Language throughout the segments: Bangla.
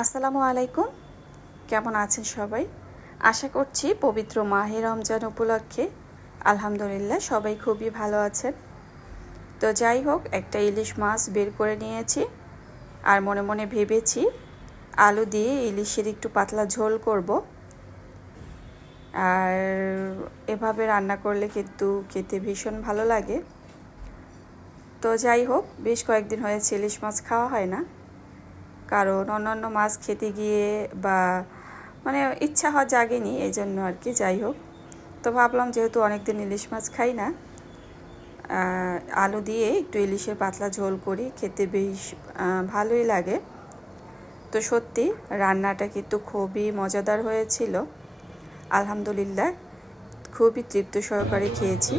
আসসালামু আলাইকুম। কেমন আছেন সবাই? আশা করছি পবিত্র মাহে রমজান উপলক্ষে আলহামদুলিল্লাহ সবাই খুবই ভালো আছেন। তো যাই হোক, একটা ইলিশ মাছ বের করে নিয়েছি আর মনে মনে ভেবেছি আলু দিয়ে ইলিশের একটু পাতলা ঝোল করব। আর এভাবে রান্না করলে কিন্তু খেতে ভীষণ ভালো লাগে। তো যাই হোক, বেশ কয়েকদিন হয়েছে ইলিশ মাছ খাওয়া হয় না, কারণ অন্যান্য মাছ খেতে গিয়ে বা ইচ্ছা হওয়া জাগেনি, এই জন্য আর কি। যাই হোক, তো ভাবলাম যেহেতু অনেকদিন ইলিশ মাছ খাই না, আলু দিয়ে একটু ইলিশের পাতলা ঝোল করি, খেতে বেশ ভালোই লাগে। তো সত্যি রান্নাটা কিন্তু খুবই মজাদার হয়েছিল, আলহামদুলিল্লাহ খুবই তৃপ্তি সহকারে খেয়েছি।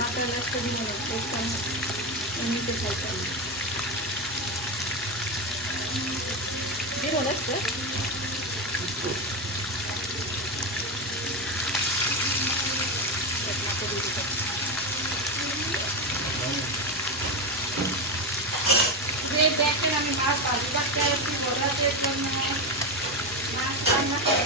মাথার লাস্টে দিয়ে নিতে চাইতাম দেবো লাস্টে। যে ব্যাগটা আমি মাছ পাবো ব্যাগটা একটু বলাতে মাছ রান্না করে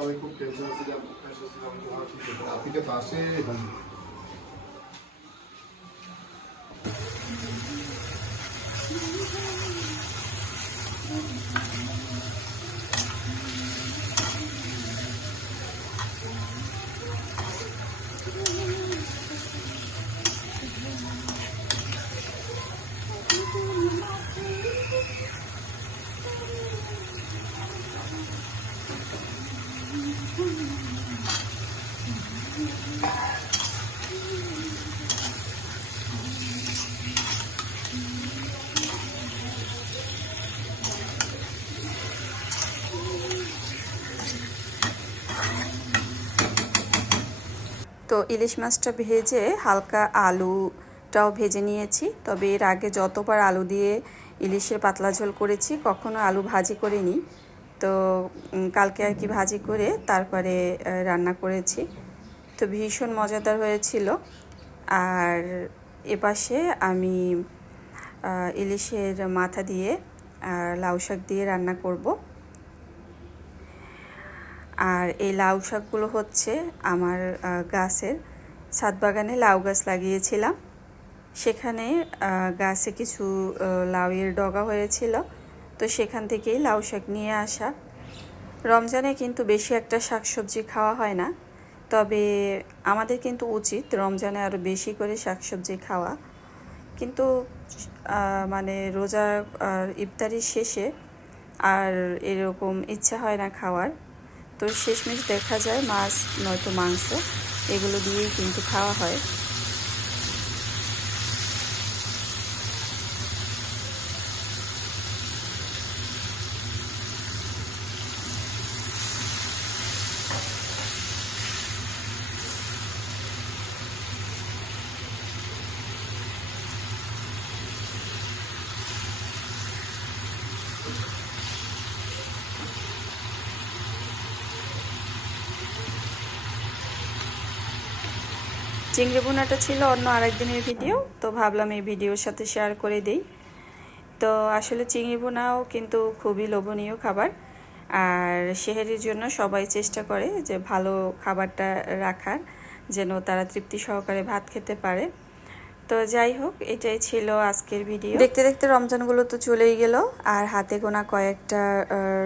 আমি খুব টেনশন ছিলাম আপনি তো আসে এখন তো ইলিশ মাছটা ভেজে হালকা আলুটাও ভেজে নিয়েছি। তবে এর আগে যতবার আলু দিয়ে ইলিশের পাতলা ঝোল করেছি কখনো আলু ভাজি করিনি। তো কালকে আর কি ভাজি করে তারপরে রান্না করেছি। তো ভীষণ মজাদার হয়েছিল। আর এপাশে আমি ইলিশের মাথা দিয়ে আর লাউ শাক দিয়ে রান্না করব। আর এই লাউ শাকগুলো হচ্ছে আমার গাছের ছাদ বাগানে লাউ গাছ লাগিয়েছিলাম, সেখানে গাছে কিছু লাউয়ের ডগা হয়েছিল, তো সেখান থেকেই লাউ শাক নিয়ে আসা। রমজানে কিন্তু বেশি একটা শাকসবজি খাওয়া হয় না, তবে আমাদের কিন্তু উচিত রমজানে আরও বেশি করে শাকসবজি খাওয়া। কিন্তু মানে রোজা ইফতারির শেষে আর এরকম ইচ্ছা হয় না খাওয়ার। তো শেষমেশ দেখা যায় মাছ নয়তো মাংস এগুলো দিয়েই কিন্তু খাওয়া হয়। চিংড়ি ভুনাটা ছিল অন্য আরেকদিনের ভিডিও, তো ভাবলাম এই ভিডিওর সাথে শেয়ার করে দিই। তো আসলে চিংড়ি ভুনাও কিন্তু খুবই লোভনীয় খাবার, আর সেহরির জন্য সবাই চেষ্টা করে যে ভালো খাবারটা রাখার, যেন তারা তৃপ্তি সহকারে ভাত খেতে পারে। তো যাই হোক, এটাই ছিল আজকের ভিডিও। দেখতে দেখতে রমজানগুলো তো চলেই গেল, আর হাতে গোনা কয়েকটা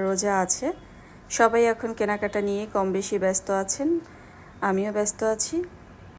রোজা আছে। সবাই এখন কেনাকাটা নিয়ে কম বেশি ব্যস্ত আছেন, আমিও ব্যস্ত আছি।